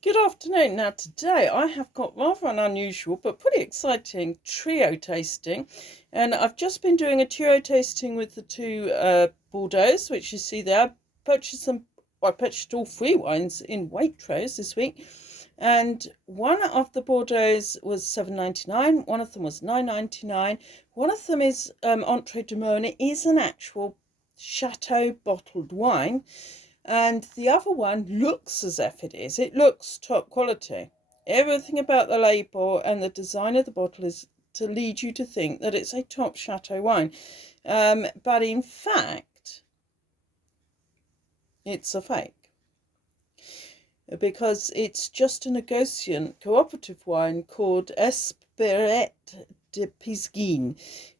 Good afternoon. Now, today I have got rather an unusual but pretty exciting trio tasting. And I've just been doing a trio tasting with the two Bordeaux, which you see there. I purchased all three wines in Waitrose this week. And one of the Bordeaux was £7.99, one of them was £9.99. One of them is Entrée de Mer, and it is an actual chateau bottled wine. And the other one looks as if it is. It looks top quality. Everything about the label and the design of the bottle is to lead you to think that it's a top chateau wine. But in fact, it's a fake. Because it's just a negociant cooperative wine called Esperet de Pisgine.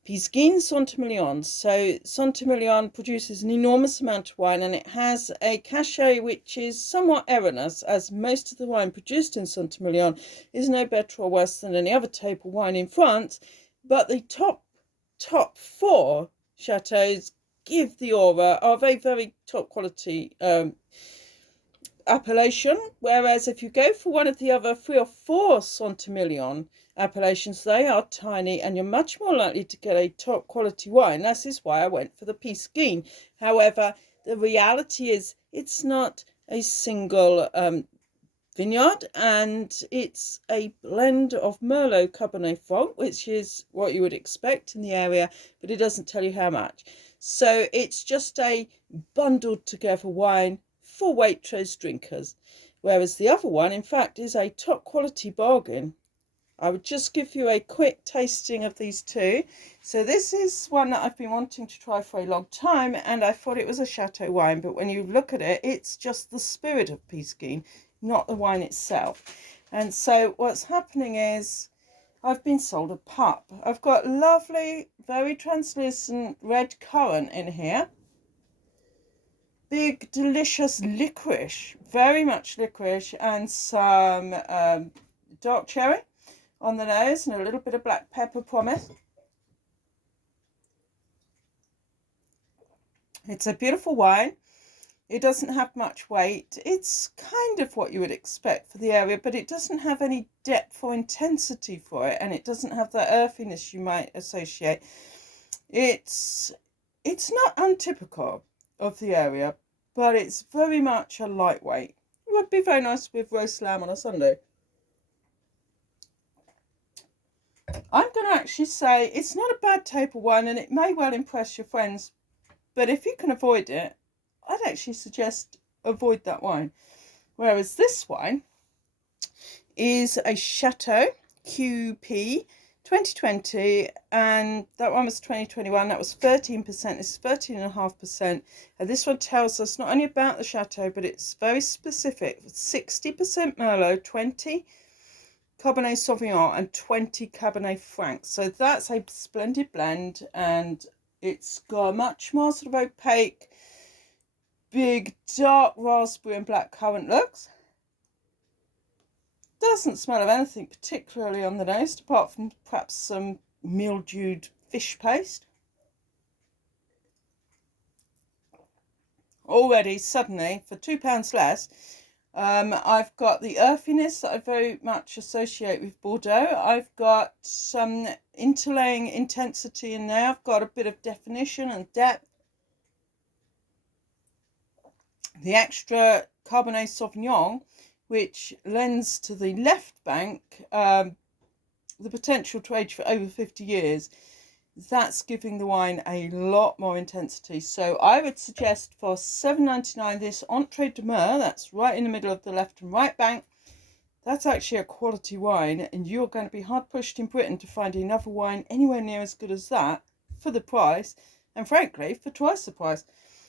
Pisgine Saint-Emilion. So Saint-Emilion produces an enormous amount of wine, and it has a cachet which is somewhat erroneous, as most of the wine produced in Saint-Emilion is no better or worse than any other table wine in France. But the top four chateaux give the aura of a very top quality appellation, whereas if you go for one of the other three or four Saint-Emilion appellations, they are tiny and you're much more likely to get a top quality wine. That is why I went for the Pisgine. However, the reality is it's not a single vineyard, and it's a blend of Merlot Cabernet Franc, which is what you would expect in the area, but it doesn't tell you how much. So it's just a bundled together wine for Waitrose drinkers, whereas the other one, in fact, is a top quality bargain. I would just give you a quick tasting of these two. So this is one that I've been wanting to try for a long time, and I thought it was a chateau wine, but when you look at it, it's just the spirit of Pisgine, not the wine itself. And so what's happening is I've been sold a pup. I've got lovely, very translucent red currant in here. Big, delicious licorice, very much licorice, and some dark cherry on the nose, and a little bit of black pepper promise. It's a beautiful wine. It doesn't have much weight. It's kind of what you would expect for the area, but it doesn't have any depth or intensity for it, and it doesn't have the earthiness you might associate. It's not untypical of the area, but it's very much a lightweight. It would be very nice with roast lamb on a Sunday. I'm going to actually say it's not a bad table wine, and it may well impress your friends, but if you can avoid it, I'd actually suggest avoid that wine. Whereas this wine is a Chateau QP 2020, and that one was 2021. That was 13%. This is 13.5%. And this one tells us not only about the chateau, but it's very specific. 60% Merlot, 20 Cabernet Sauvignon, and 20 Cabernet Franc. So that's a splendid blend, and it's got much more sort of opaque, big, dark raspberry and black currant looks. Doesn't smell of anything particularly on the nose, apart from perhaps some mildewed fish paste. Already, suddenly, for £2 less, I've got the earthiness that I very much associate with Bordeaux. I've got some interlaying intensity in there. I've got a bit of definition and depth. The extra Cabernet Sauvignon, which lends to the left bank the potential to age for over 50 years, that's giving the wine a lot more intensity. So I would suggest for £7.99 this Entrée de Mer, that's right in the middle of the left and right bank. That's actually a quality wine, and you're going to be hard pushed in Britain to find another wine anywhere near as good as that for the price, and frankly for twice the price.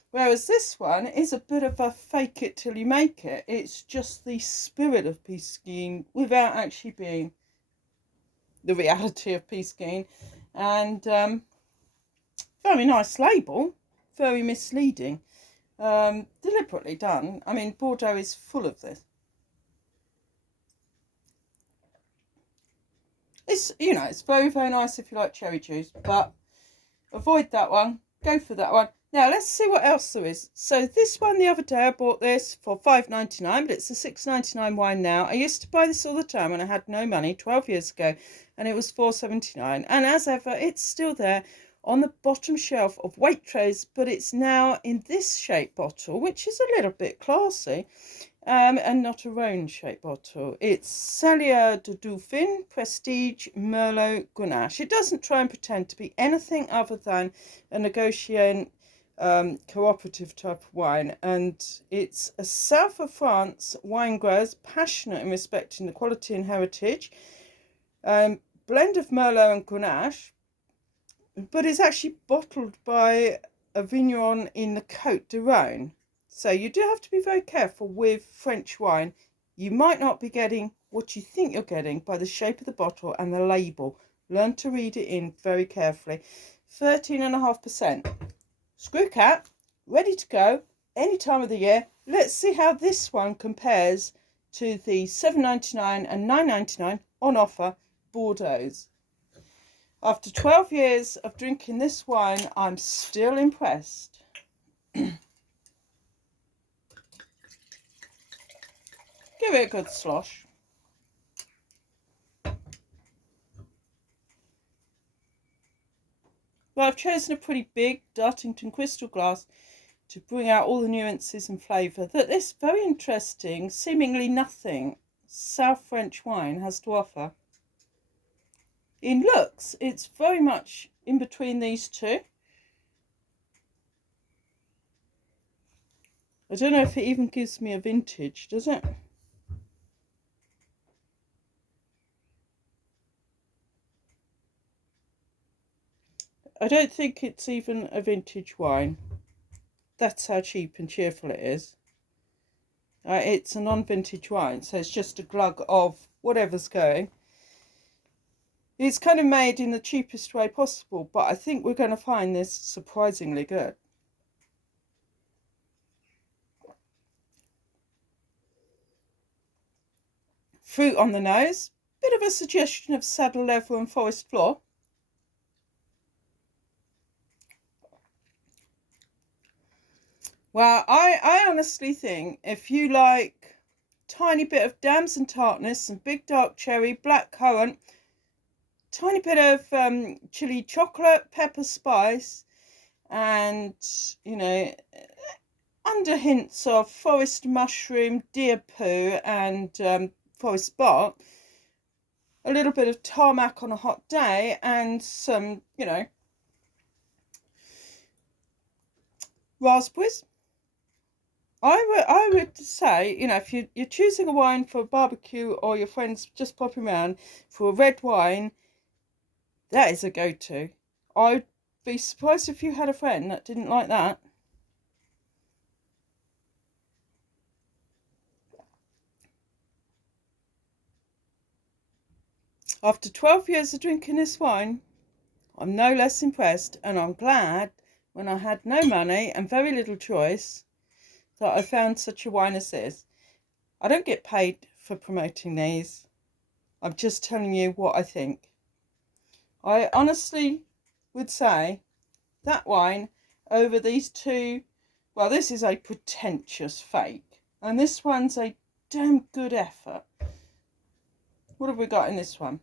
Whereas this one is a bit of a fake it till you make it. It's just the spirit of Pisgine without actually being the reality of Pisgine. And very nice label, very misleading. Deliberately done. I mean, Bordeaux is full of this. It's very, very nice if you like cherry juice, but avoid that one. Go for that one. Now let's see what else there is. So this one the other day I bought this for $5.99, but it's a $6.99 wine now. I used to buy this all the time when I had no money 12 years ago, and it was $4.79. And as ever, it's still there on the bottom shelf of Waitrose, but it's now in this shape bottle, which is a little bit classy, and not a round shaped bottle. It's Cellier de Dauphin Prestige Merlot Grenache. It doesn't try and pretend to be anything other than a negotiating cooperative type of wine, and it's a south of France wine growers passionate in respecting the quality and heritage, blend of Merlot and Grenache, but it's actually bottled by a vigneron in the Côte de Rhône. So you do have to be very careful with French wine. You might not be getting what you think you're getting by the shape of the bottle and the label. Learn to read it in very carefully. 13.5%. Screw cap, ready to go any time of the year. Let's see how this one compares to the $7.99 and $9.99 on offer Bordeaux's. After 12 years of drinking this wine, I'm still impressed. Give it a good slosh. Well, I've chosen a pretty big Dartington crystal glass to bring out all the nuances and flavour that this very interesting, seemingly nothing, South French wine has to offer. In looks, it's very much in between these two. I don't know if it even gives me a vintage, does it? I don't think it's even a vintage wine. That's how cheap and cheerful it is. It's a non-vintage wine, so it's just a glug of whatever's going. It's kind of made in the cheapest way possible, but I think we're going to find this surprisingly good. Fruit on the nose, bit of a suggestion of saddle leather and forest floor. Well, I honestly think if you like tiny bit of damson tartness, some big dark cherry, black currant, tiny bit of chili chocolate, pepper spice, and, you know, under hints of forest mushroom, deer poo, and forest bark, a little bit of tarmac on a hot day, and some, you know, raspberries. I would say, you know, if you're choosing a wine for a barbecue or your friends just popping around for a red wine, that is a go-to. I'd be surprised if you had a friend that didn't like that. After 12 years of drinking this wine, I'm no less impressed, and I'm glad when I had no money and very little choice that I found such a wine as this. I don't get paid for promoting these. I'm just telling you what I think. I honestly would say that wine over these two, well, this is a pretentious fake, and this one's a damn good effort. What have we got in this one?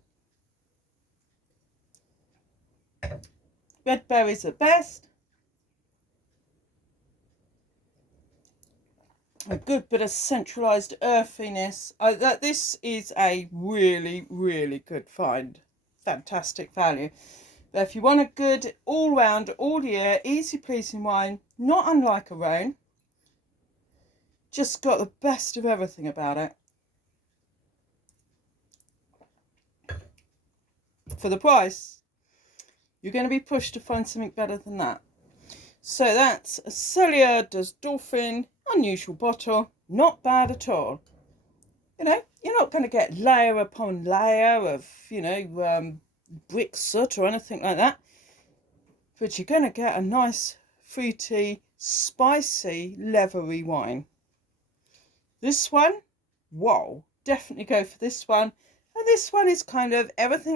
Red berries at best. A good bit of centralised earthiness. This is a really, really good find. Fantastic value. But if you want a good all-round, all-year, easy-pleasing wine, not unlike a Rhone, just got the best of everything about it. For the price, you're going to be pushed to find something better than that. So that's a Cellier de Dauphin, unusual bottle, not bad at all. You know, you're not going to get layer upon layer of, you know, brick soot or anything like that. But you're going to get a nice, fruity, spicy, leathery wine. This one, whoa, definitely go for this one. And this one is kind of everything